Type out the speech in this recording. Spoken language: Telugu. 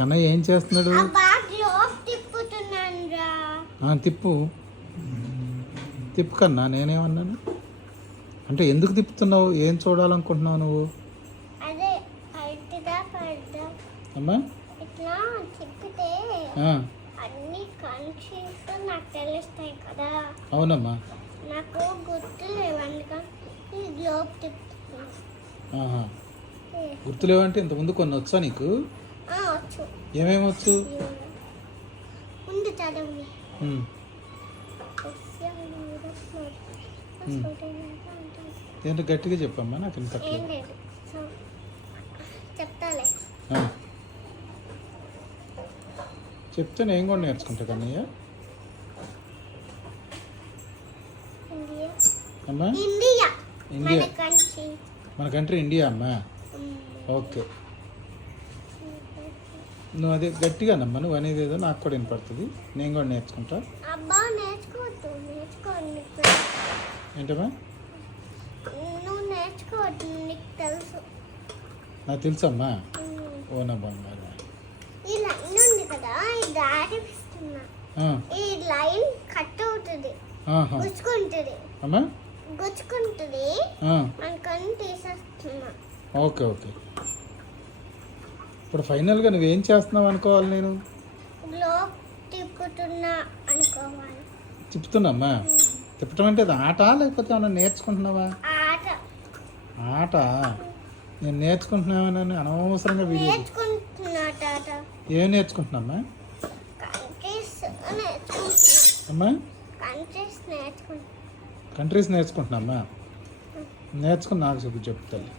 కన్నయ్య ఏం చేస్తున్నాడు? తిప్పు తిప్పు. కన్నా నేనేమన్నాను? అంటే ఎందుకు తిప్పుతున్నావు? ఏం చూడాలనుకుంటున్నావు నువ్వు? అమ్మా? అవునమ్మా. నాకు గుర్తులేవంటే ఇంతకుముందు కొన్ని వచ్చా నీకు? ఆ, వచ్చు ఏమేమి వచ్చు ముందు చదవండి ఉమ్, Hmm. ఏంటో గట్టిగా చెప్పమ్మా నాకు ఏం వినపట్లేదు లేదు సో చెప్తాలే ఆ. చెప్తే నేను కూడా నేర్చుకుంటా కన్నయ్య ఇండియా అమ్మా ఇండియా ఇండియా మన కంట్రీ మన కంట్రీ ఇండియా అమ్మా ఓకే నువ్వు అదే గట్టిగా నమ్మా నువ్వు అనేది ఏదో నాకు కూడా వినపడుతుంది. నేను కూడా నేర్చుకుంటా. అబ్బా నేర్చుకోవద్దు ఏంటమ్మా? నువ్వు నేర్చుకోవద్దు నీకు తెలుసు. నాకు తెలుసమ్మా. ఓ నా బంగారు ఈ లైన్ ఉంది కదా ఈ లైన్ కట్ అవుతుంది. గుచ్చుకుంటుంది. అమ్మా? గుచ్చుకుంటుంది ఆ, మనకని తీసేస్తున్నా. Okay okay. ఇప్పుడు ఫైనల్గా నువ్వేం చేస్తున్నావు అనుకోవాలి నేను? తిప్పుతున్నామ్మా? తిప్పటం అంటే అది ఆట లేకపోతే ఏమన్నా నేర్చుకుంటున్నావా? ఆట. నేను నేర్చుకుంటున్నామని అనవసరంగా వీడియో ఏం నేర్చుకుంటున్నామ్మా? అమ్మా? కంట్రీస్ నేర్చుకుంటున్నా. కంట్రీస్ నేర్చుకుంటున్నామ్మా? నేర్చుకుని నాకు చెప్పు చెప్తాను